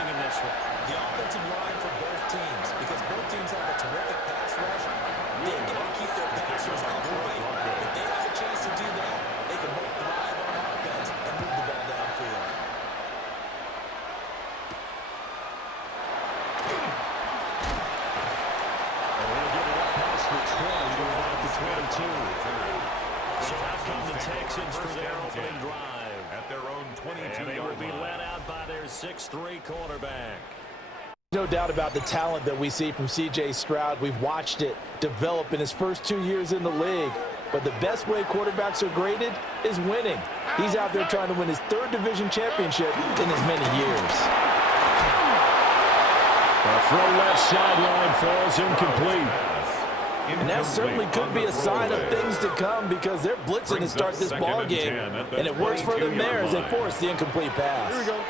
rushing in this one. The offensive line for both teams, because both teams have a terrific pass rush. They got to keep their passers upright. If they have a chance to do that, they can both thrive on offense and move the ball downfield. And we'll get it up past the 20 to about the 22. So out come the Texans for their opening drive. At their own 22. And they will be led out by their 6'3" quarterback. No doubt about the talent that we see from C.J. Stroud. We've watched it develop in his first 2 years in the league. But the best way quarterbacks are graded is winning. He's out there trying to win his 3rd division championship in as many years. A throw left sideline falls incomplete. And that certainly could be a sign of things to come because they're blitzing to start this ball game. And it works for them there as they force the incomplete pass. Here we go.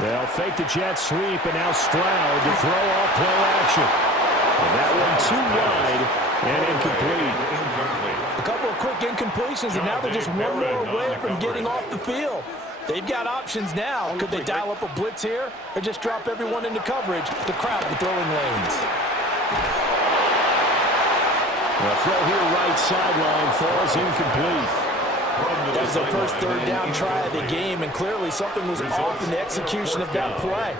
They'll fake the jet sweep, and now Stroud to throw off play action. And that one too wide and incomplete. A couple of quick incompletions, and now they're just one more away from getting off the field. They've got options now. Could they dial up a blitz here or just drop everyone into coverage to crowd the throwing lanes? The throw here right sideline falls incomplete. That was their first 3rd down try of the game, and clearly something was off in the execution of that play.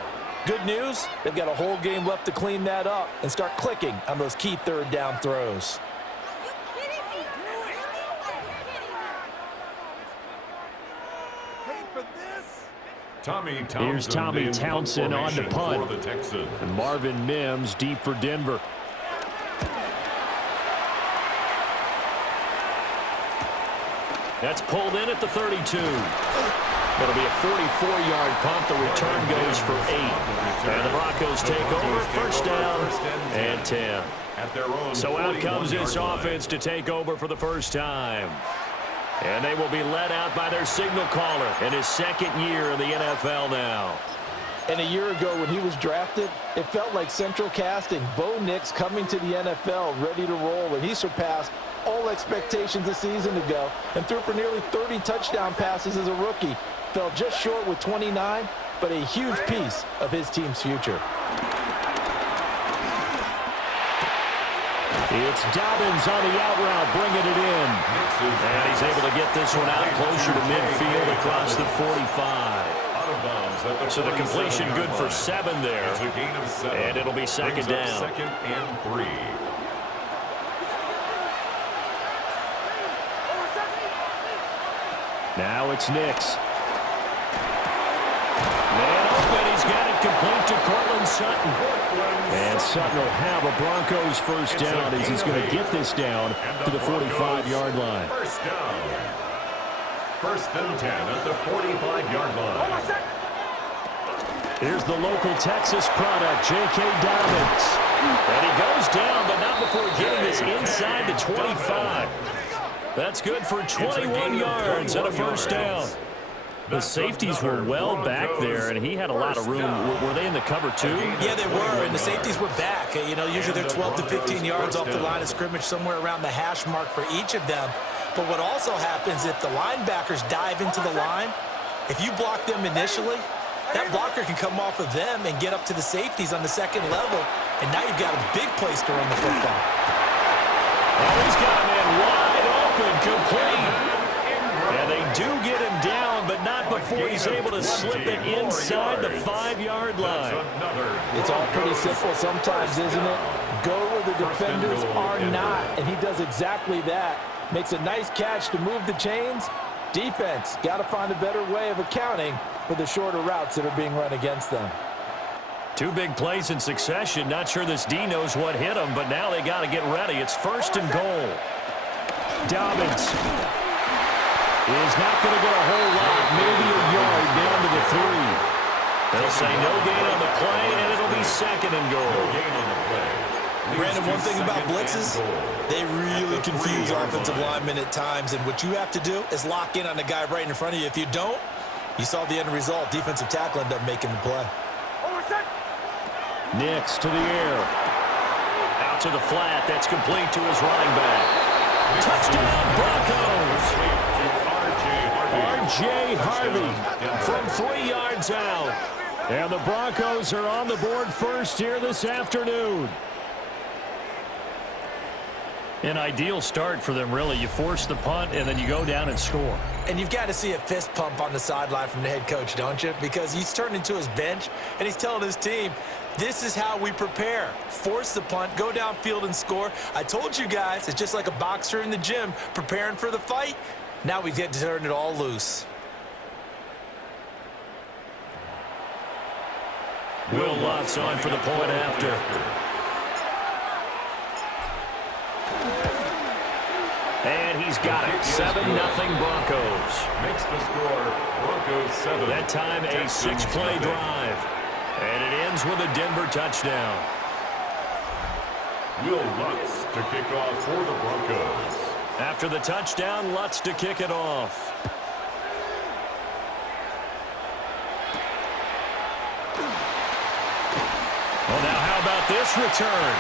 Good news, they've got a whole game left to clean that up and start clicking on those key 3rd down throws. Here's Tommy Townsend on the punt. And Marvin Mims deep for Denver. That's pulled in at the 32. It'll be a 44-yard punt. The return goes for 8. And the Broncos take over. First down and 10. So out comes this offense to take over for the first time. And they will be led out by their signal caller in his 2nd year in the NFL now. And a year ago when he was drafted, it felt like central casting. Bo Nix coming to the NFL ready to roll, and he surpassed all expectations a season ago and threw for nearly 30 touchdown passes as a rookie. Fell just short with 29, but a huge piece of his team's future. It's Dobbins on the out route, bringing it in. And he's able to get this one out closer to midfield across the 45. So the completion good for 7 there. And it'll be 2nd down. 2nd and 3. Now it's Nix. Man open, he's got it complete to Cortland Sutton. And Sutton will have a Broncos first down as he's going to get this down to the 45-yard line. First down. 1st and 10 at the 45-yard line. Here's the local Texas product, J.K. Dobbins. And he goes down, but not before getting this inside the 25. That's good for 21 yards and a first down. The safeties were well back there, and he had a lot of room. Were they in the cover, too? Yeah, they were, and the safeties were back. You know, usually they're 12 to 15 yards off the line of scrimmage, somewhere around the hash mark for each of them. But what also happens if the linebackers dive into the line, if you block them initially, that blocker can come off of them and get up to the safeties on the 2nd level, and now you've got a big place to run the football. Oh, he's got a man wide open, complete. And they do get him down, but not before he's able to slip it inside the 5-yard line. It's all pretty simple sometimes, isn't it? Go where the defenders are not, and he does exactly that. Makes a nice catch to move the chains. Defense, got to find a better way of accounting for the shorter routes that are being run against them. 2 big plays in succession. Not sure this D knows what hit him, but now they got to get ready. It's 1st and goal. Dobbins is not going to get a whole lot, maybe a yard down to the 3. They'll say no gain on the play, and it'll be 2nd and goal. No gain on the play. Brandon, one thing about blitzes, they really confuse offensive linemen at times, and what you have to do is lock in on the guy right in front of you. If you don't, you saw the end result. Defensive tackle ended up making the play. Nix to the air. Out to the flat. That's complete to his running back. Touchdown, Broncos! one's out. And the Broncos are on the board first here this afternoon. An ideal start for them, really. You force the punt, and then you go down and score. And you've got to see a fist pump on the sideline from the head coach, don't you? Because he's turned into his bench, and he's telling his team, this is how we prepare. Force the punt, go downfield and score. I told you guys, it's just like a boxer in the gym preparing for the fight. Now we get to turn it all loose. Will Lutz on for the point after. And he's got it. 7-0 Broncos. Makes the score Broncos 7. That time a 6-play drive. And it ends with a Denver touchdown. Will Lutz to kick off for the Broncos. After the touchdown, Lutz to kick it off. Well, now how about this return?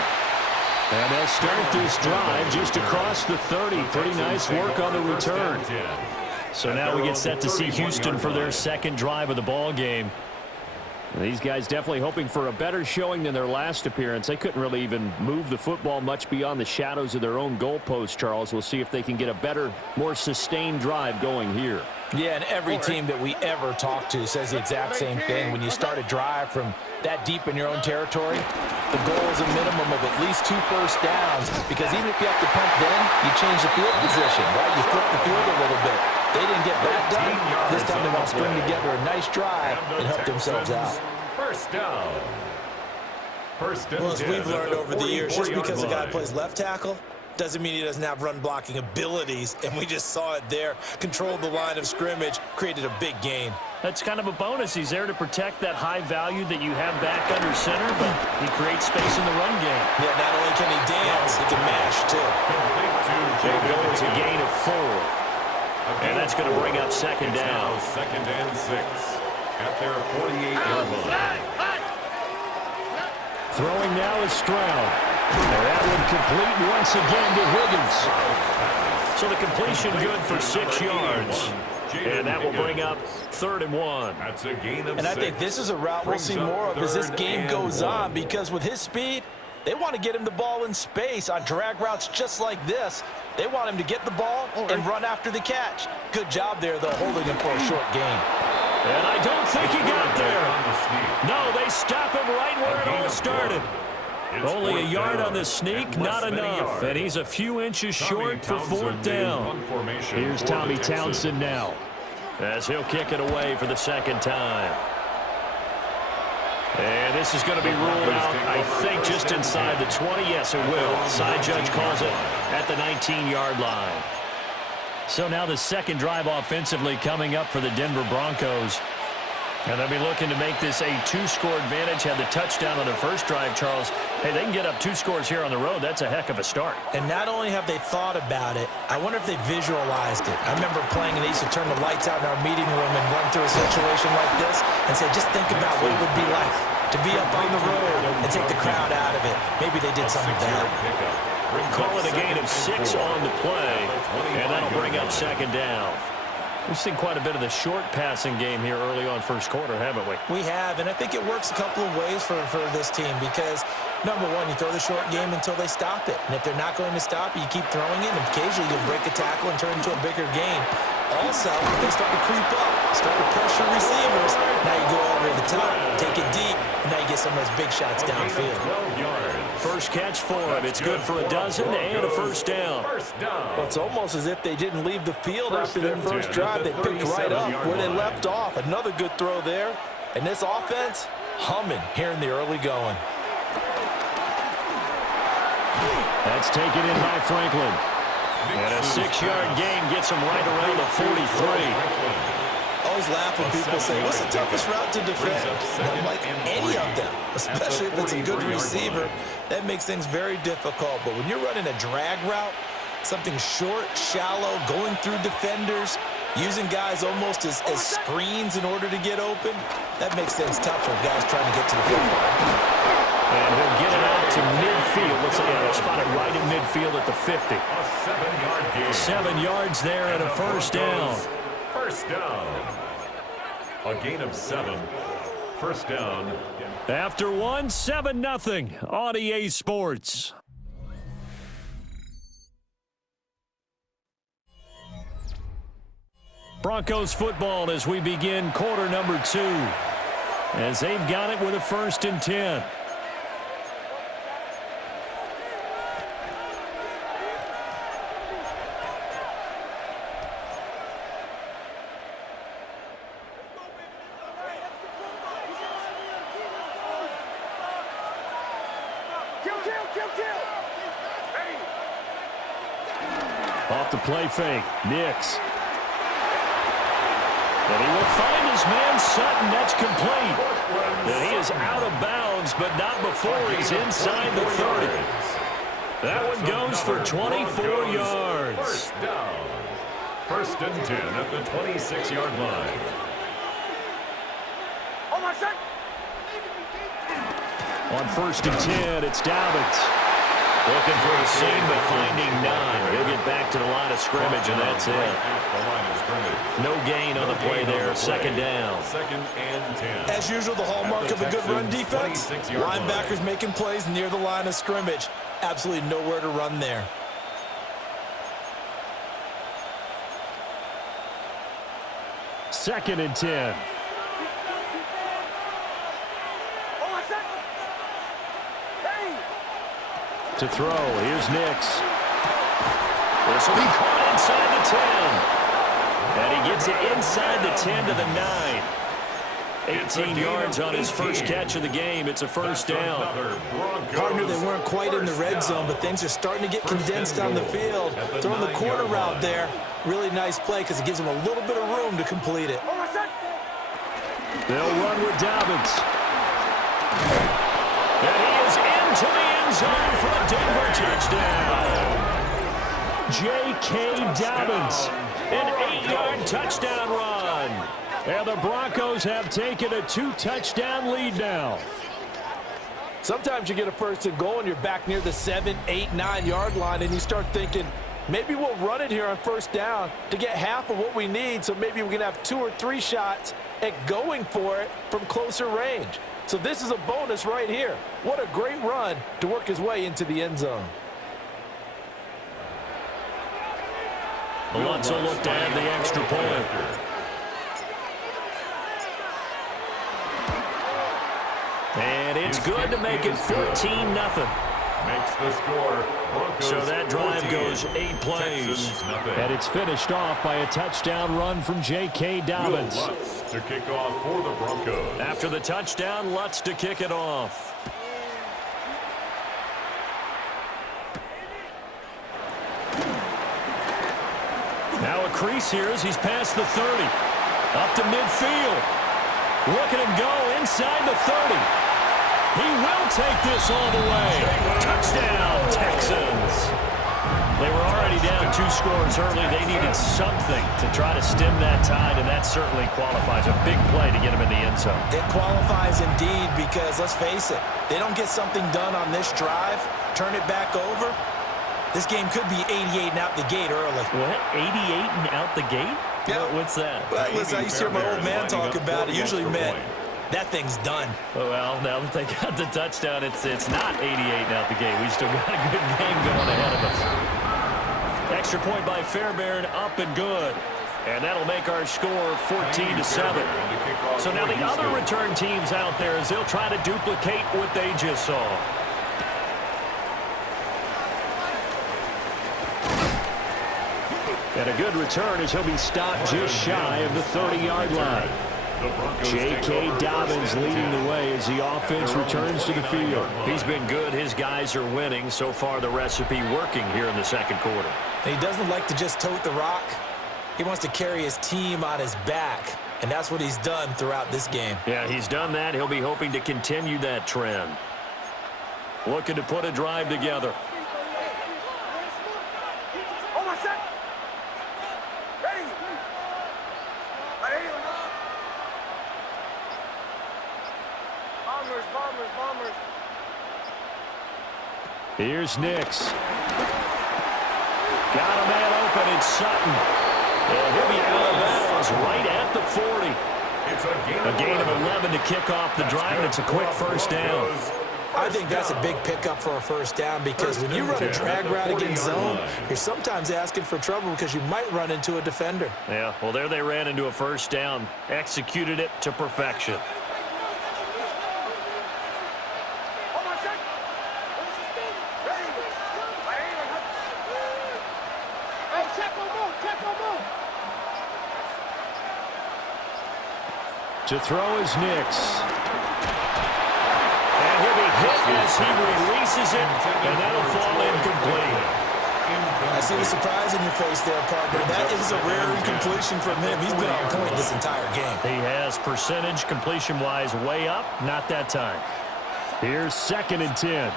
And they'll start this drive just across the 30. Pretty nice work on the return. So now we get set to see Houston for their second drive of the ball game. These guys definitely hoping for a better showing than their last appearance. They couldn't really even move the football much beyond the shadows of their own goalpost, Charles. We'll see if they can get a better, more sustained drive going here. Yeah, and every team that we ever talk to says the exact same thing. When you start a drive from that deep in your own territory, the goal is a minimum of at least 2 first downs, because even if you have to punt then, you change the field position, right? You flip the field a little bit. They didn't get that done. This time they want to string together a nice drive and help themselves out. First down. Well, as we've learned over the years, just because a guy plays left tackle doesn't mean he doesn't have run-blocking abilities, and we just saw it there. Controlled the line of scrimmage, created a big gain. That's kind of a bonus. He's there to protect that high value that you have back under center, but he creates space in the run game. Yeah, not only can he dance, he can mash, too. There goes a gain of 4. And that's going to bring up second down. Second and 6 at their 48-yard line. Throwing now is Stroud. And that one complete once again to Higgins. So the completion good for 6 yards. And that will bring up 3rd and 1. That's a gain of 6. And I think this is a route we'll see more of as this game goes on, because with his speed, they want to get him the ball in space on drag routes just like this. They want him to get the ball and run after the catch. Good job there, though, holding him for a short gain. And I don't think he got there. No, they stop him right where it all started. Only a yard on the sneak, not enough. And he's a few inches short for 4th down. Here's Tommy Townsend now, as he'll kick it away for the second time. And this is going to be ruled out, I think, just inside the 20. Yes, it will. Side judge calls it at the 19-yard line. So now the second drive offensively coming up for the Denver Broncos. And they'll be looking to make this a 2-score advantage. Had the touchdown on their first drive, Charles. Hey, they can get up 2 scores here on the road. That's a heck of a start. And not only have they thought about it, I wonder if they visualized it. I remember playing, and they used to turn the lights out in our meeting room and run through a situation like this and say, just think about what it would be like to be up on the road and take the crowd out of it. Maybe they did some of that. Call it a gain of 6 on the play, and that'll bring up second down. We've seen quite a bit of the short passing game here early on first quarter, haven't we? We have, and I think it works a couple of ways for this team, because, number one, you throw the short game until they stop it. And if they're not going to stop it, you keep throwing it, and occasionally you'll break a tackle and turn it into a bigger gain. Also, if they start to creep up, start to pressure receivers, now you go over the top, take it deep, and now you get some of those big shots downfield. First catch for him. It's good for a dozen and a first down. Well, it's almost as if they didn't leave the field after their first drive. They picked right up where they left off. Another good throw there. And this offense, humming here in the early going. That's taken in by Franklin. And a 6-yard gain gets him right around the 43. I always laugh when people say, what's the toughest route to defend? And I'm like, any of them, especially if it's a good receiver. That makes things very difficult. But when you're running a drag route, something short, shallow, going through defenders, using guys almost as screens in order to get open, that makes things tough for guys trying to get to the football. And he'll get it out to midfield. Looks like he'll spot it right in midfield at the 50. A 7-yard gain. 7 yards there and a first down. First down. A gain of 7. First down. After one, 7-0 on EA Sports. Broncos football as we begin quarter number 2. As they've got it with a 1st and 10. Off the play fake, Nix. And he will find his man Sutton. That's complete. And he is out of bounds, but not before he's inside the 30. That one goes for 24 yards. First down. 1st and 10 at the 26-yard line. On 1st and 10, it's Dobbins. Looking for a seam, but finding none. He'll get back to the line of scrimmage, and that's it. No gain on the play there. 2nd down. 2nd and 10. As usual, the hallmark of a good run defense, linebackers making plays near the line of scrimmage. Absolutely nowhere to run there. Second and 10. To throw, here's Nix. This will be caught inside the 10. And he gets it inside the 10 to the 9. 18 yards on his first catch of the game. It's a 1st down. Partner, they weren't quite in the red zone, but things are starting to get condensed on the field. Throwing the corner route there. Really nice play because it gives them a little bit of room to complete it. They'll run with Dobbins. And he is into the end zone for a Denver touchdown. J.K. Dobbins, an 8-yard touchdown run. And the Broncos have taken a 2-touchdown lead now. Sometimes you get a 1st and goal and you're back near the 7, 8, 9-yard line and you start thinking, maybe we'll run it here on 1st down to get half of what we need, so maybe we can have 2 or 3 shots at going for it from closer range. So this is a bonus right here. What a great run to work his way into the end zone. Alonso looked to add the extra point. And it's good to make it 14-0. Makes the score. Broncos So that drive 14, goes 8 plays. Texans nothing. And it's finished off by a touchdown run from J.K. Dobbins. Lutz to kick off for the Broncos. After the touchdown, Lutz to kick it off. Now a crease here as he's past the 30. Up to midfield. Look at him go inside the 30. He will take this all the way. Touchdown, Texans. They were already down 2 scores early. They needed something to try to stem that tide, and that certainly qualifies. A big play to get him in the end zone. It qualifies indeed because, let's face it, they don't get something done on this drive, turn it back over, this game could be 88 and out the gate early. What? 88 and out the gate? Yeah. What's that? Well, listen, I used to hear my old man talk about it. Usually meant that thing's done. Well, now that they got the touchdown, it's not 88 and out the gate. We still got a good game going ahead of us. Extra point by Fairbairn, up and good. And that'll make our score 14-7. So now the other return teams out there, as they'll try to duplicate what they just saw. And a good return as he'll be stopped just shy of the 30-yard line. J.K. Dobbins leading the way as the offense returns to the field. He's been good. His guys are winning. So far, the recipe working here in the second quarter. And he doesn't like to just tote the rock. He wants to carry his team on his back, and that's what he's done throughout this game. Yeah, he's done that. He'll be hoping to continue that trend. Looking to put a drive together. Here's Nix. Got a man open. It's Sutton. And he'll be out of bounds right at the 40. A gain of 11 to kick off the drive, and it's a quick first down. I think that's a big pickup for a first down because when you run a drag route against zone, you're sometimes asking for trouble because you might run into a defender. Yeah, well, there they ran into a first down. Executed it to perfection. To throw is Nix. And he'll be hit as he releases it, and that'll fall incomplete. I see the surprise in your face there, partner. That is a rare incompletion from him. He's been on point this entire game. He has percentage completion-wise way up, not that time. Here's 2nd and 10.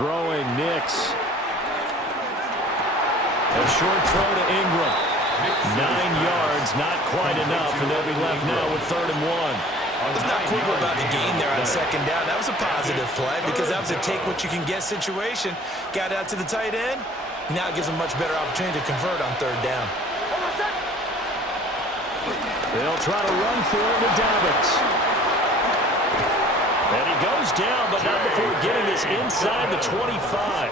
Throwing Nix. A short throw to Ingram. 9 yards, not quite enough, and they'll be left now with 3rd and 1. It's not quibble about the gain there on 2nd down. That was a positive play because that was a take-what-you-can-get situation. Got out to the tight end. Now it gives them a much better opportunity to convert on 3rd down. They'll try to run for it with Dobbins. And he goes down, but not before getting this inside the 25.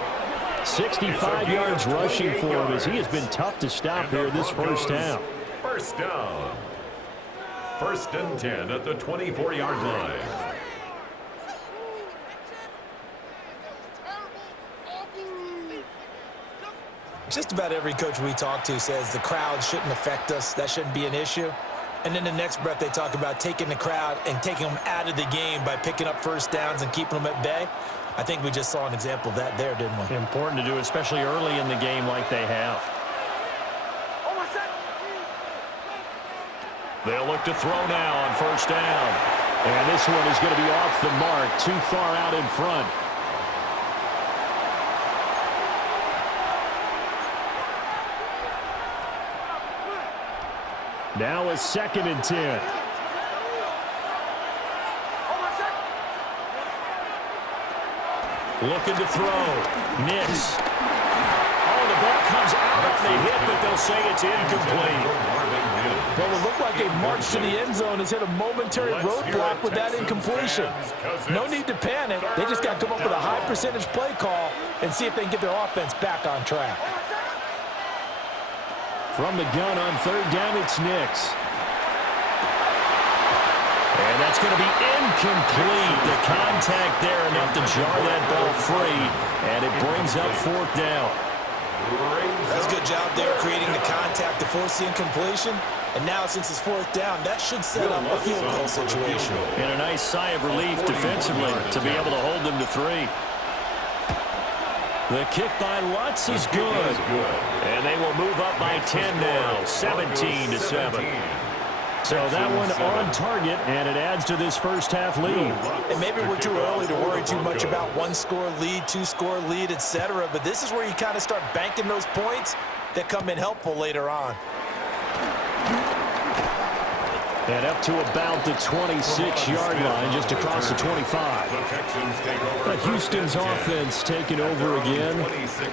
65 yards rushing for him as he has been tough to stop here this first half. First down. 1st and 10 at the 24-yard line. Just about every coach we talk to says the crowd shouldn't affect us. That shouldn't be an issue. And then the next breath they talk about taking the crowd and taking them out of the game by picking up first downs and keeping them at bay. I think we just saw an example of that there, didn't we? Important to do, especially early in the game like they have. They'll look to throw now on 1st down. And this one is going to be off the mark, too far out in front. Now a 2nd and 10. Looking to throw. Nix. Oh, the ball comes out on the hit, but they'll say it's incomplete. Well, it looked like a march to the end zone has hit a momentary roadblock with that incompletion. No need to panic. They just got to come up with a high percentage play call and see if they can get their offense back on track. From the gun on 3rd down, it's Nix. And that's going to be incomplete. The contact there enough to jar that ball free, and it brings up 4th down. That's a good job there creating the contact to force the incompletion. And now since it's 4th down, that should set up a field goal situation. And a nice sigh of relief defensively to be able to hold them to 3. The kick by Lutz is good. And they will move up by 10 now, 17-7. So that one on target, and it adds to this first half lead. And maybe we're too early to worry too much about 1-score lead, 2-score lead, etc. But this is where you kind of start banking those points that come in helpful later on. And up to about the 26-yard line, just across the 25. But Houston's offense taking over again.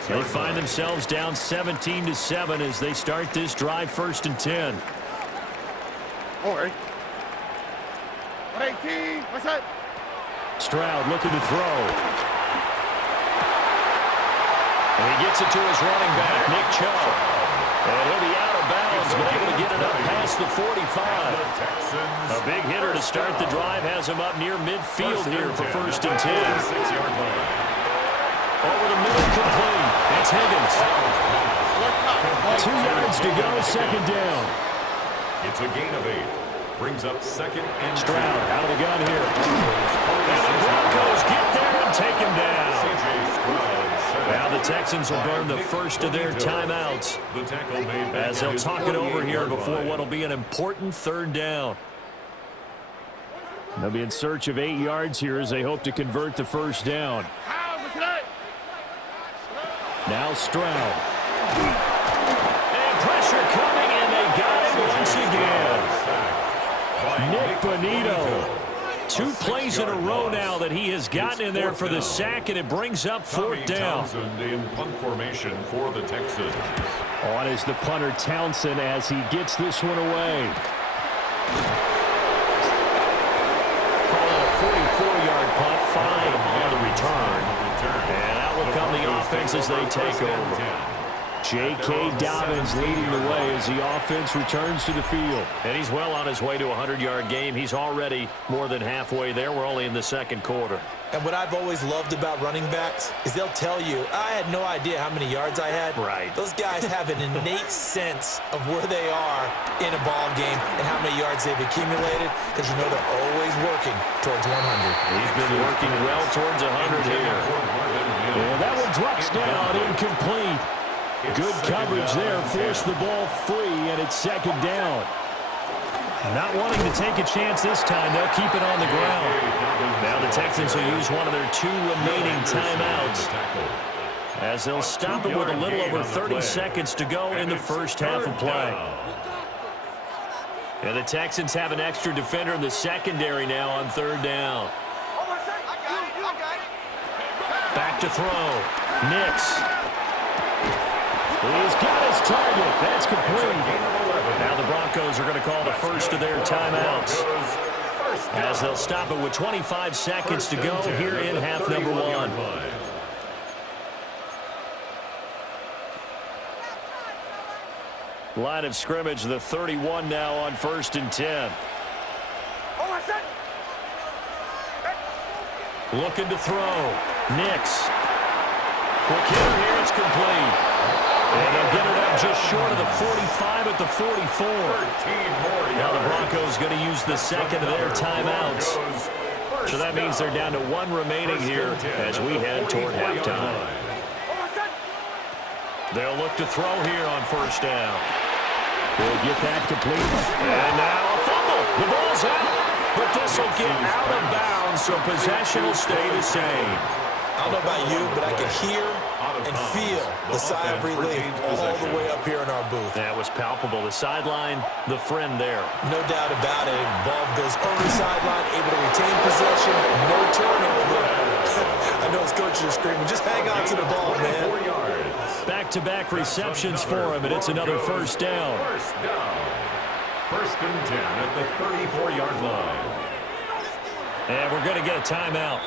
They find themselves down 17-7 as they start this drive 1st and 10. Stroud looking to throw. And he gets it to his running back, Nick Chubb. And he'll be out of bounds, but able to get it up past the 45. A big hitter to start the drive has him up near midfield here for 1st and 10. Over the middle, complete. It's Higgins. 2 yards to go, 2nd down. It's a gain of 8. Brings up 2nd and Stroud out of the gun here. And the Broncos get there and take him down. Now the Texans will burn the first of their timeouts as they'll talk it over here before what will be an important 3rd down. They'll be in search of 8 yards here as they hope to convert the 1st down. Now Stroud. And pressure coming, and they got it once again. Nick Bonito 2 plays in a row now that he has gotten in there for the sack, and it brings up 4th down. In punt formation for the Texans. On is the punter Townsend as he gets this one away. Calling a 44-yard punt, 5 on the return. And out will come the offense as they take over. J.K. Dobbins leading the way as the offense returns to the field. And he's well on his way to a 100-yard game. He's already more than halfway there. We're only in the second quarter. And what I've always loved about running backs is they'll tell you, I had no idea how many yards I had. Right. Those guys have an innate sense of where they are in a ball game and how many yards they've accumulated, because you know they're always working towards 100. He's been working well towards 100 here. And that one drops down, incomplete. Good coverage there, forced the ball free, and it's 2nd down. Not wanting to take a chance this time, they'll keep it on the ground. Now the Texans will use one of their 2 remaining timeouts, as they'll stop it with a little over 30 seconds to go in the first half of play. And the Texans have an extra defender in the secondary now on 3rd down. Back to throw. Nix. He's got his target. That's complete. Now the Broncos are going to call the first of their timeouts, as they'll stop it with 25 seconds to go here in half number 1. Line of scrimmage, the 31 now on 1st and 10. Looking to throw. Nix. Quick hitter here. It's complete. And they'll get it up just short of the 45 at the 44. Now the Broncos going to use the second of their timeouts. So that means they're down to 1 remaining here as we head toward halftime. They'll look to throw here on 1st down. We'll get that complete. And now a fumble. The ball's out. But this will get out of bounds, so possession will stay the same. I don't know about you, but I could hear and feel the sigh of relief all the way up here in our booth. That was palpable. The sideline, the friend there. No doubt about it. Ball goes over the sideline, able to retain possession, no turnover. I know his coaches are screaming, just hang on to the ball, man. Back-to-back receptions for him, and it's another 1st down. 1st and 10 at the 34-yard line. And we're going to get a timeout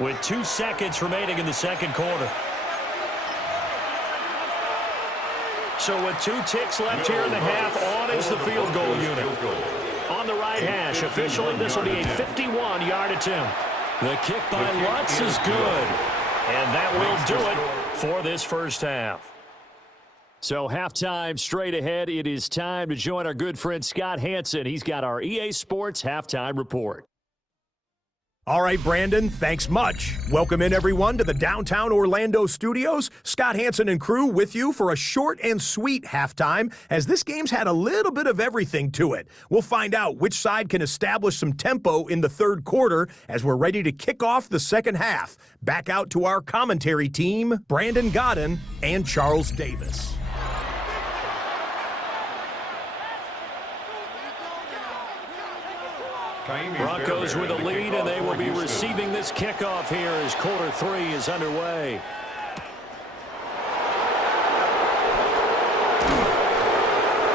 with 2 seconds remaining in the second quarter. So with 2 ticks left here in the half, on is the field goal unit. On the right hash, officially this will be a 51-yard attempt. The kick by Lutz is good. And that will do it for this first half. So halftime straight ahead. It is time to join our good friend Scott Hanson. He's got our EA Sports halftime report. All right, Brandon, thanks much. Welcome in, everyone, to the downtown Orlando studios. Scott Hanson and crew with you for a short and sweet halftime, as this game's had a little bit of everything to it. We'll find out which side can establish some tempo in the 3rd quarter as we're ready to kick off the second half. Back out to our commentary team, Brandon Godden and Charles Davis. Broncos with a lead, and they will be receiving this kickoff here as quarter 3 is underway.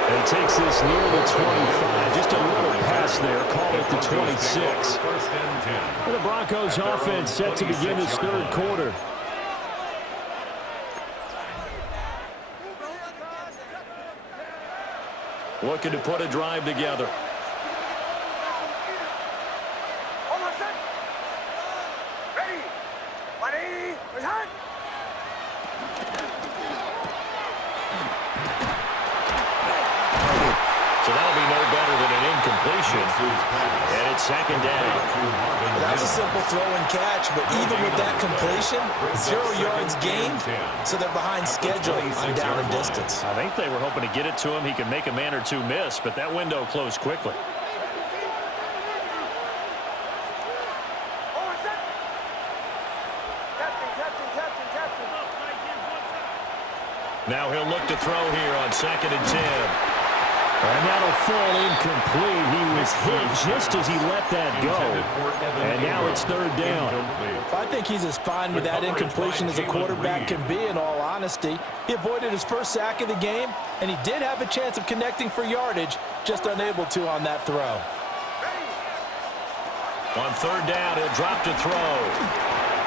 And he takes this near the 25. Just a little pass there. Call it the 26. And the Broncos offense set to begin this 3rd quarter. Looking to put a drive together. And it's 2nd down. That's a simple throw and catch, but even with that completion, 0 yards gained, so they're behind schedule on down and distance. I think they were hoping to get it to him. He could make a man or 2 miss, but that window closed quickly. Now he'll look to throw here on 2nd and 10. And that'll fall incomplete. He was hit just as he let that go. And now it's third down. I think he's as fine with that incompletion as a quarterback can be, in all honesty. He avoided his first sack of the game, and he did have a chance of connecting for yardage, just unable to on that throw. On third down, he'll drop to throw.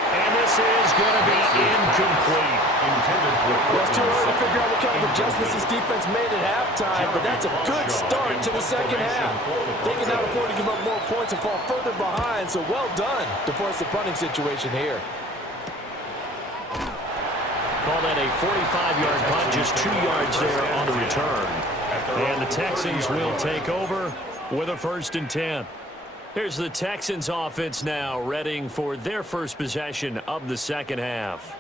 And this is going to be incomplete. Well, it's too early to figure out what kind of adjustments this defense made at halftime, but that's a good start to the second half. They can now afford to give up more points and fall further behind, so well done to force the punting situation here. Call that a 45-yard punt, just 2 yards there on the return. And the Texans will take over with a 1st and 10. Here's the Texans offense now, readying for their first possession of the second half.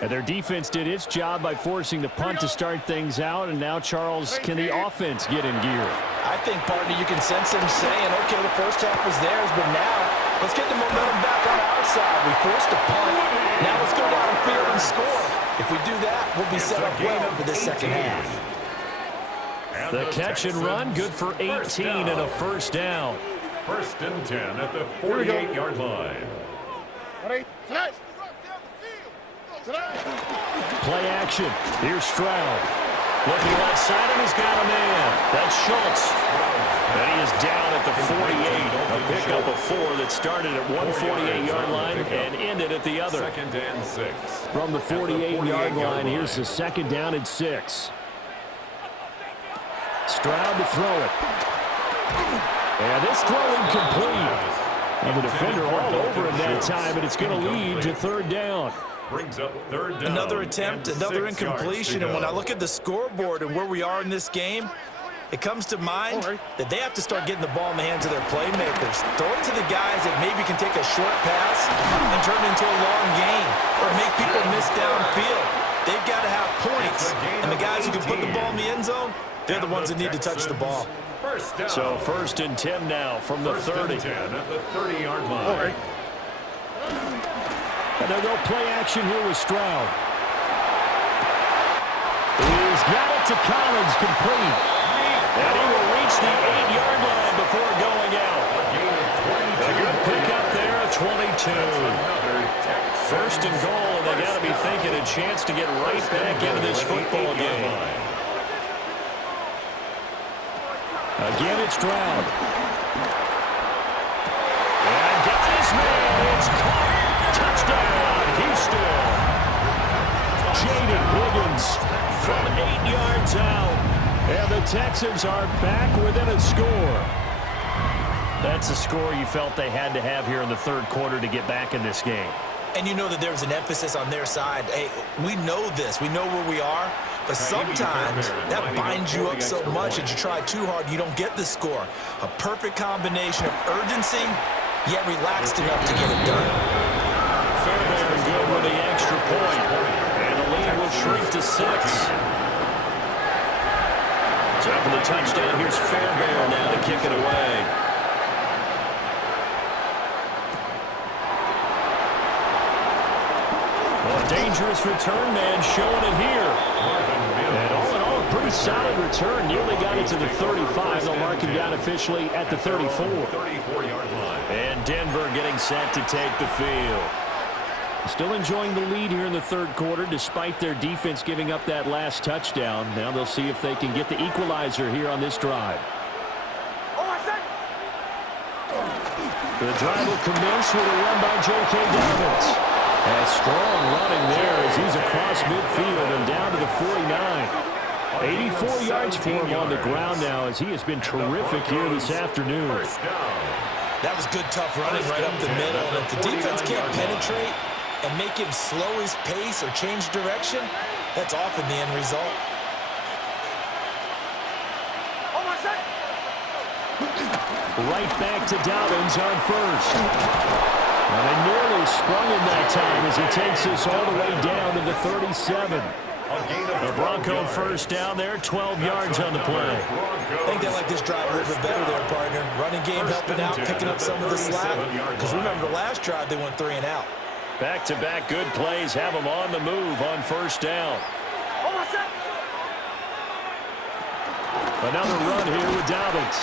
And their defense did its job by forcing the punt to start things out, and now, Charles, can the offense get in gear? I think, partner, you can sense him saying, okay, the first half was theirs, but now let's get the momentum back on our side. We forced a punt. Now let's go downfield and score. If we do that, we'll be set up well for this second half. The catch and run, good for 18 and a 1st down. 1st and 10 at the 48-yard line. Play action. Here's Stroud. Looking left side, and he's got a man. That's Schultz. And he is down at the 48. A pickup of 4 that started at one 48-yard line and ended at the other. 2nd and 6. From the 48-yard line, here's the 2nd down and 6. Stroud to throw it. And this throw incomplete. And the defender all over him that time, and it's going to lead to 3rd down. Brings up 3rd down. Another attempt, another incompletion, and when I look at the scoreboard and where we are in this game, it comes to mind that they have to start getting the ball in the hands of their playmakers. Throw it to the guys that maybe can take a short pass and turn it into a long gain or make people miss downfield. They've got to have points, and the guys who can put the ball in the end zone, they're the ones that need to touch the ball. So 1st and 10 now from the 30. 1st and 10 at the 30-yard line. And they'll go play action here with Stroud. He's got it to Collins, complete. And he will reach the 8-yard line before going out. A good pickup there at 22. 1st and goal, and they got to be thinking a chance to get right back into this football game. Again, it's Stroud. And got his man. It's caught. Touchdown, Houston. Jaden Higgins from 8 yards out. And the Texans are back within a score. That's a score you felt they had to have here in the 3rd quarter to get back in this game. And you know that there was an emphasis on their side. Hey, we know this. We know where we are. But sometimes that binds you up so much that you try too hard, you don't get the score. A perfect combination of urgency, yet relaxed enough to get it done. Fairbairn good with the extra point. And the lead will shrink to 6. So for the touchdown, here's Fairbairn now to kick it away. Well, a dangerous return man showing it here. And all in all, a pretty solid return. Nearly got it to the 35. They'll mark him down officially at the 34. 34-yard line. And Denver getting set to take the field. Still enjoying the lead here in the 3rd quarter, despite their defense giving up that last touchdown. Now they'll see if they can get the equalizer here on this drive. The drive will commence with a run by J.K. Dobbins. A strong running there as he's across midfield and down to the 49. 84 yards for him on the ground now as he has been terrific here this afternoon. That was good, tough running right up the middle. And if the defense can't penetrate and make him slow his pace or change direction, that's often the end result. Right back to Dobbins on 1st. And they nearly sprung him that time as he takes this all the way down to the 37. The Bronco 1st down there, 12 yards on the play. I think they like this drive a little bit better there, partner. Running game helping out, picking up some of the slack. Because remember, the last drive they went 3 and out. Back-to-back good plays have them on the move on 1st down. Another run here with Dobbins.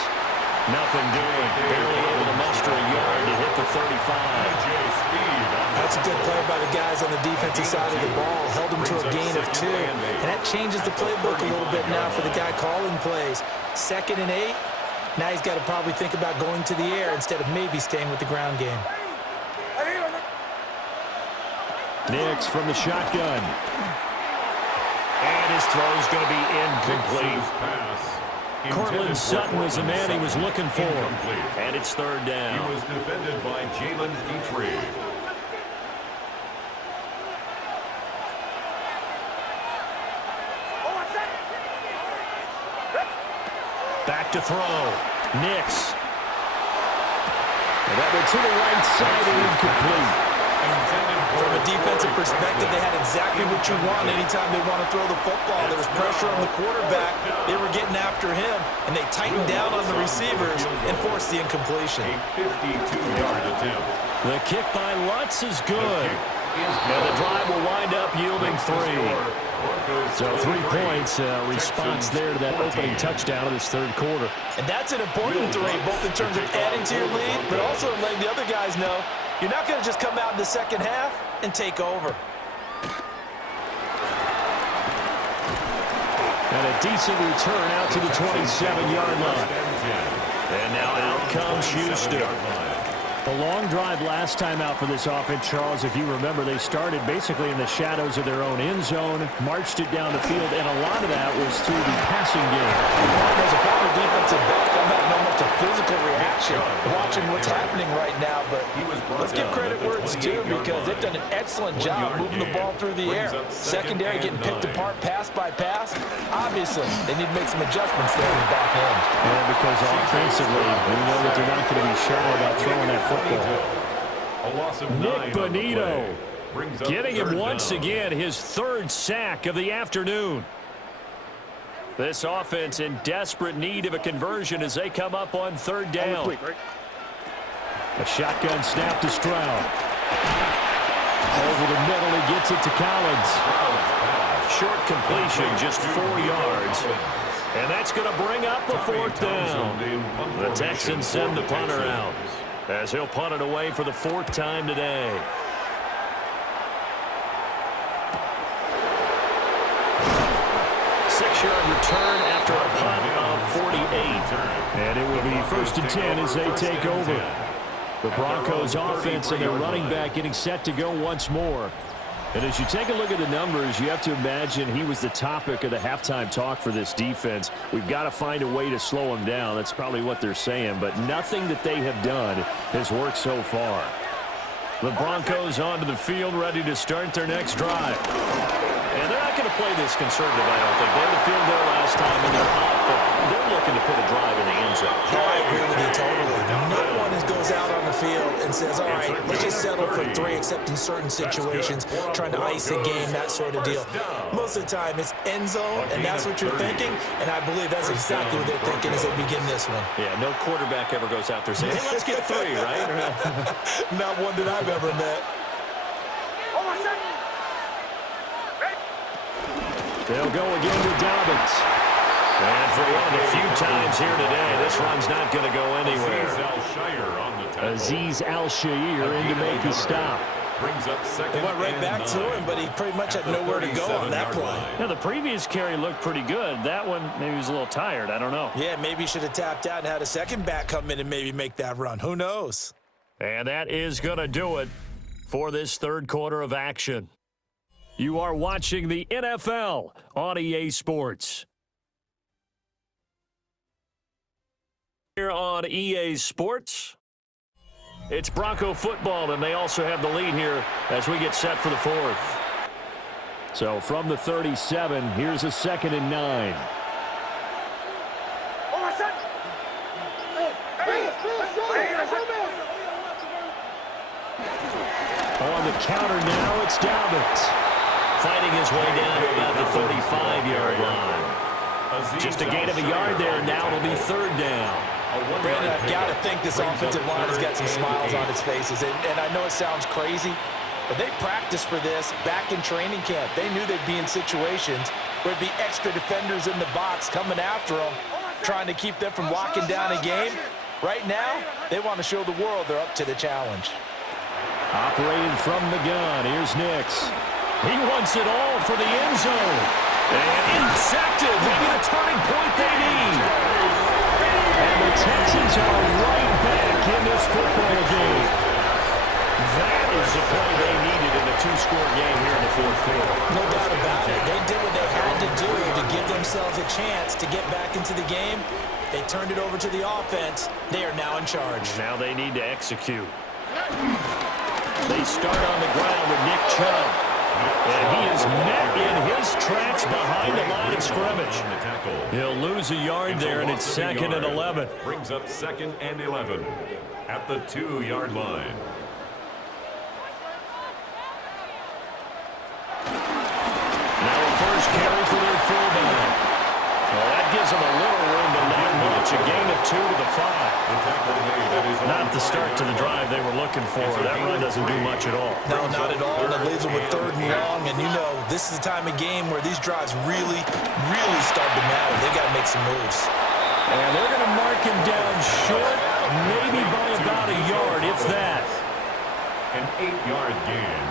Nothing doing. Barely able to muster a yard to hit the 35. That's a good play by the guys on the defensive side of the ball. Held him to a gain of 2. And that changes the playbook a little bit now for the guy calling plays. 2nd and 8. Now he's got to probably think about going to the air instead of maybe staying with the ground game. Nix from the shotgun. And his throw's going to be incomplete. Cortland Sutton was the man he was looking for. And it's 3rd down. He was defended by Jalen Petrie. Back to throw. Nix. And that went to the right side and incomplete. From a defensive perspective, they had exactly what you want anytime they want to throw the football. There was pressure on the quarterback. They were getting after him, and they tightened down on the receivers and forced the incompletion. A 52-yard attempt. The kick by Lutz is good. And the drive will wind up yielding 3. So 3 points, response there to that opening touchdown of this 3rd quarter. And that's an important 3, both in terms of adding to your lead, but also letting the other guys know you're not going to just come out in the second half and take over. And a decent return out to the 27-yard line. And now out comes Houston. A long drive last time out for this offense, Charles. If you remember, they started basically in the shadows of their own end zone, marched it down the field, and a lot of that was through the passing game. As a former defensive back, I'm not know much a physical reaction watching what's happening right now, but let's give credit where it's due because they've done an excellent job moving the ball through the air. Secondary getting picked apart pass by pass. Obviously, they need to make some adjustments there in the back end. And because offensively, we know that they're not going to be shy about throwing that football. Nick Bonito getting him once again his 3rd sack of the afternoon. This offense in desperate need of a conversion as they come up on 3rd down. A shotgun snap to Stroud. Over the middle, he gets it to Collins. Short completion, just 4 yards. And that's going to bring up a 4th down. The Texans send the punter out as he'll punt it away for the 4th time today. Six-yard return after a punt of 48. And it will be 1st and 10 as they take over. The Broncos offense and their running back getting set to go once more. And as you take a look at the numbers, you have to imagine he was the topic of the halftime talk for this defense. We've got to find a way to slow him down. That's probably what they're saying. But nothing that they have done has worked so far. The Broncos onto the field, ready to start their next drive. And they're not going to play this conservative, I don't think. They had the field goal last time, and they're up, but they're looking to put a drive in the end zone. I agree with you totally. No one goes out on the field and says, all right, let's just settle for 3, except in certain situations, trying to ice a game, that sort of deal. Most of the time, it's end zone, and that's what you're thinking, and I believe that's exactly what they're thinking as they begin this one. Yeah, no quarterback ever goes out there saying, hey, let's get 3, right? Not one that I've ever met. They'll go again with Dobbins. And for one of the few times here today, this run's not going to go anywhere. Azeez Al-Shaair in to make the stop. They went right back to him, but he pretty much had nowhere to go on that play. Yeah, the previous carry looked pretty good. That one, maybe he was a little tired. I don't know. Yeah, maybe he should have tapped out and had a second back come in and maybe make that run. Who knows? And that is going to do it for this 3rd quarter of action. You are watching the NFL on EA Sports. Here on EA Sports, it's Bronco football, and they also have the lead here as we get set for the 4th. So from the 37, here's a 2nd and 9. On the counter now, it's Dobbins. Fighting his way down to about the 35-yard line. Just a gain of a yard there. Now it'll be 3rd down. Brandon, I've got to think this offensive line has got some smiles on its faces. And I know it sounds crazy, but they practiced for this back in training camp. They knew they'd be in situations where it'd be extra defenders in the box coming after them. trying to keep them from locking down a game. Right now, they want to show the world they're up to the challenge. Operating from the gun, here's Nix. He wants it all for the end zone. And intercepted, maybe the turning point they need. And the Texans are right back in this football game. That is the play they needed in a two-score game here in the fourth quarter. No doubt about it. They did what they had to do to give themselves a chance to get back into the game. They turned it over to the offense. They are now in charge. Now they need to execute. They start on the ground with Nick Chubb. And he is met in his tracks behind the line of scrimmage. He'll lose a yard there, and it's 2nd and 11. Brings up 2nd and 11 at the 2-yard line. Now a first carry for their fullback. Well, that gives them a little room, but not much. A gain of 2 to the 5. Not the start to the drive they were looking for. That run doesn't do much at all. No, not at all. And it leaves them with 3rd and long. And you know, this is the time of game where these drives really start to matter. They got to make some moves. And they're going to mark him down short, maybe by about a yard, if that. An 8-yard gain.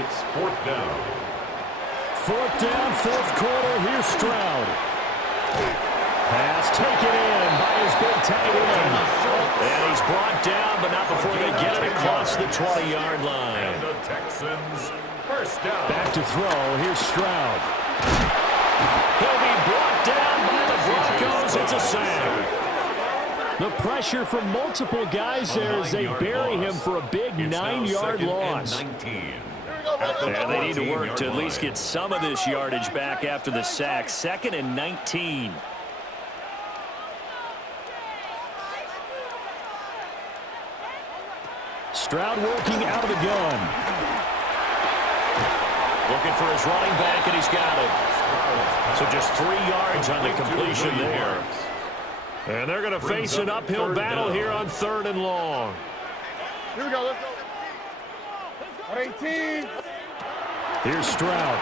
It's 4th down. 4th down, 4th quarter. Here's Stroud. Pass taken in by his big tight end. And he's brought down, but not before they get it across the 20-yard line. And the Texans, first down. Back to throw. Here's Stroud. He'll be brought down by the Broncos. It's a sack. The pressure from multiple guys there as they bury him for a big 9-yard loss. And they need to work to at least get some of this yardage back after the sack. 2nd and 19. Stroud working out of the gun. Looking for his running back, and he's got it. So just 3 yards on the completion there. And they're going to face an uphill battle here on 3rd and long. Here we go, let's go. 18. Here's Stroud.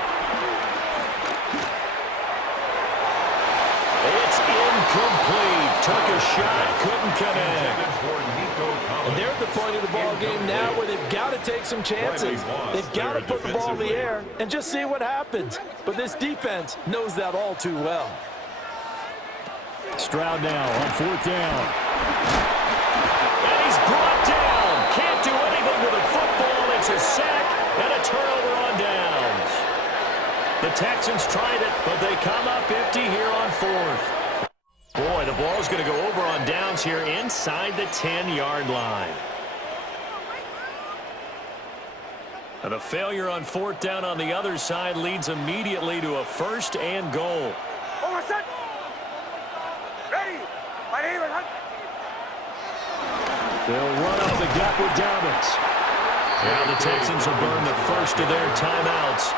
It's incomplete. Took a shot, couldn't connect. And they're at the point of the ball game now where they've got to take some chances. They've got to put the ball in the air and just see what happens. But this defense knows that all too well. Stroud now on 4th down. And he's brought down. Can't do anything with the football. It's a sack and a turnover on downs. The Texans tried it, but they come up empty here on 4th. Boy, the ball's going to go over on downs here inside the 10-yard line. And a failure on 4th down on the other side leads immediately to a 1st and goal. They'll run up the gut with Dobbins. Now the Texans will burn the first of their timeouts.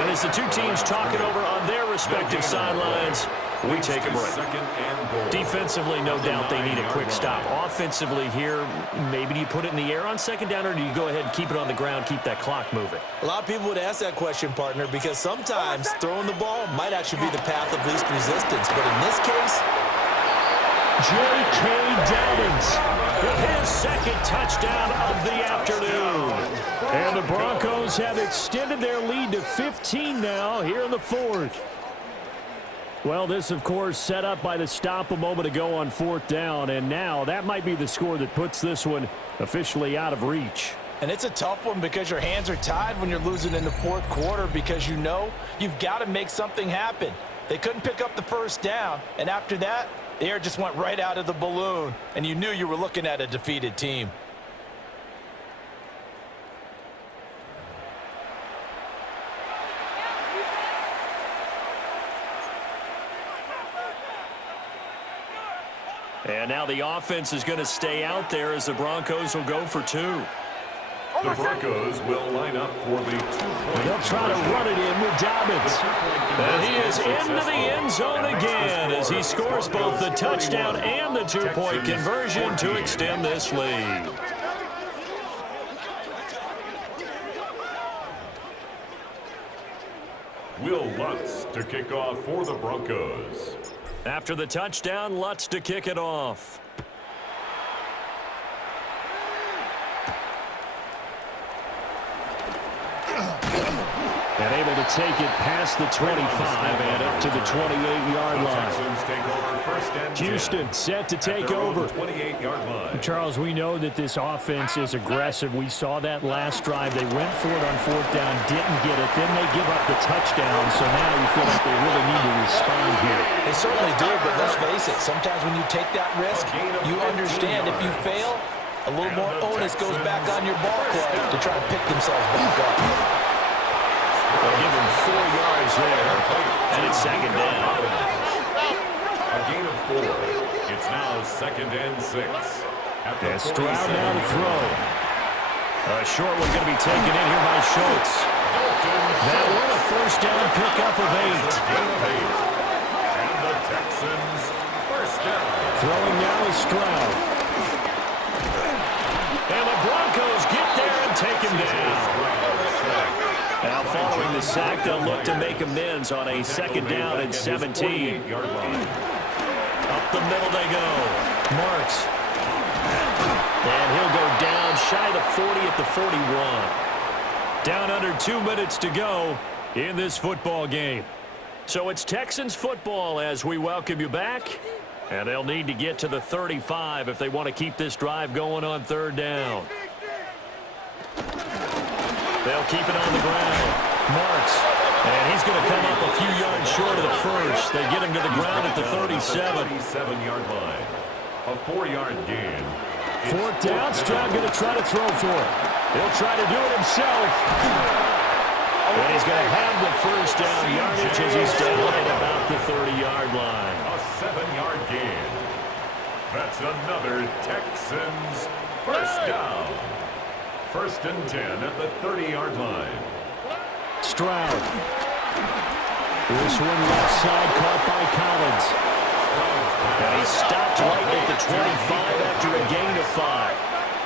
And as the two teams talk it over on their respective sidelines, we take a break. Defensively, no doubt they need a quick stop. Offensively here, maybe do you put it in the air on 2nd down, or do you go ahead and keep it on the ground, keep that clock moving? A lot of people would ask that question, partner, because sometimes throwing the ball might actually be the path of least resistance. But in this case, J.K. Dobbins with his 2nd touchdown of the afternoon. And the Broncos have extended their lead to 15 now here in the 4th. Well, this, of course, set up by the stop a moment ago on 4th down, and now that might be the score that puts this one officially out of reach. And it's a tough one because your hands are tied when you're losing in the 4th quarter because you know you've got to make something happen. They couldn't pick up the 1st down, and after that, the air just went right out of the balloon, and you knew you were looking at a defeated team. And now the offense is going to stay out there as the Broncos will go for 2. The Broncos will line up for the 2-point. They'll try to run it in with Dobbins. And he is into the end zone again as he scores both the touchdown and the 2-point conversion to extend this lead. Will Lutz to kick off for the Broncos. After the touchdown, Lutz to kick it off. And able to take it past the 25 and up to the 28-yard line. Houston set to take over. Charles, we know that this offense is aggressive. We saw that last drive. They went for it on fourth down, didn't get it. Then they give up the touchdown, so now you feel like they really need to respond here. They certainly do, but let's face it, sometimes when you take that risk, you understand if you fail, a little more onus goes back on your ball club to try to pick themselves back up. They'll give him 4 yards there, and it's second down. A gain of 4. It's now 2nd and 6. And Stroud now to throw. A short one going to be taken in here by Schultz. That one a first down pickup of 8. And the Texans first down. Throwing now is Stroud. And the Broncos get there and take him down. Now following the sack, they'll look to make amends on a 2nd down and 17. Up the middle they go. Marks. And he'll go down shy of 40 at the 41. Down under 2 minutes to go in this football game. So it's Texans football as we welcome you back. And they'll need to get to the 35 if they want to keep this drive going on 3rd down. They'll keep it on the ground. Marks. And he's going to come up a few yards short of the first. They get him to the ground at the 37. 37-yard line. A 4-yard gain. 4th down. Stroud going to try to throw for it. He'll try to do it himself. And he's going to have the first down yardage as he's down at about the 30-yard line. A 7-yard gain. That's another Texans first down. 1st and 10 at the 30-yard line. Stroud. This one left side caught by Collins. And he stopped right at the 25 after a gain of 5.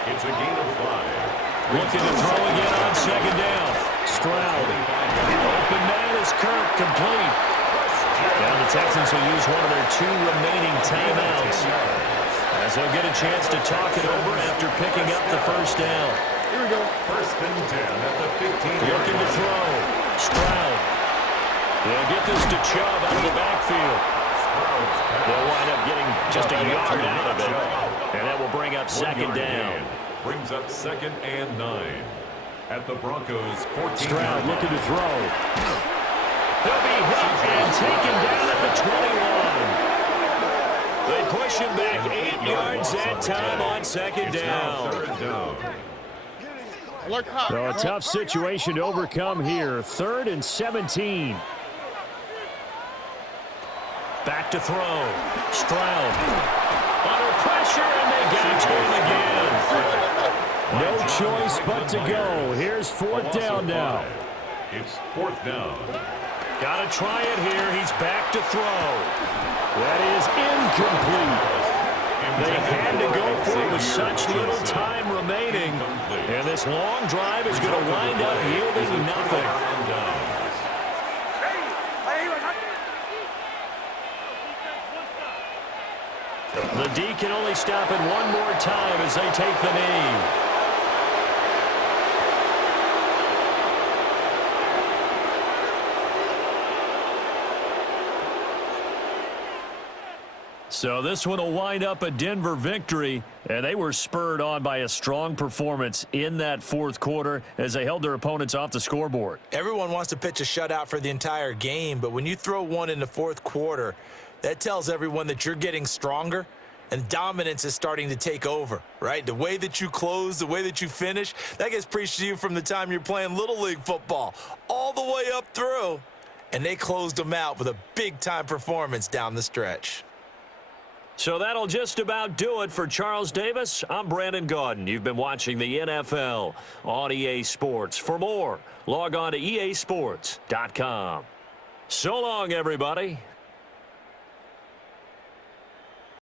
It's a gain of 5. Looking to throw again on 2nd down. Stroud. Open man is Kirk, complete. Now the Texans will use one of their 2 remaining timeouts as they'll get a chance to talk it over after picking up the first down. Here we go. 1st and 10 at the 15-yard Looking to throw. Stroud. They'll get this to Chubb out of the backfield. They'll wind up getting just a yard out of it. And that will bring up 2nd down. Brings up 2nd and 9 at the Broncos 14. Stroud looking to throw. He'll be hit and taken down at the 21. They push him back 8 yards that time on 2nd down. So a tough situation to overcome here. 3rd and 17. Back to throw. Stroud. Under pressure, and they got to him again. No choice but to go. Here's 4th down now. It's 4th down. Got to try it here. He's back to throw. That is incomplete. They had to go for it with such little time remaining. And this long drive is going to wind up yielding nothing. The D can only stop it one more time as they take the knee. So this one will wind up a Denver victory, and they were spurred on by a strong performance in that 4th quarter as they held their opponents off the scoreboard. Everyone wants to pitch a shutout for the entire game, but when you throw one in the 4th quarter, that tells everyone that you're getting stronger and dominance is starting to take over, right? The way that you close, the way that you finish, that gets preached to you from the time you're playing Little League football all the way up through, and they closed them out with a big-time performance down the stretch. So that'll just about do it for Charles Davis. I'm Brandon Gaudin. You've been watching the NFL on EA Sports. For more, log on to easports.com. So long, everybody.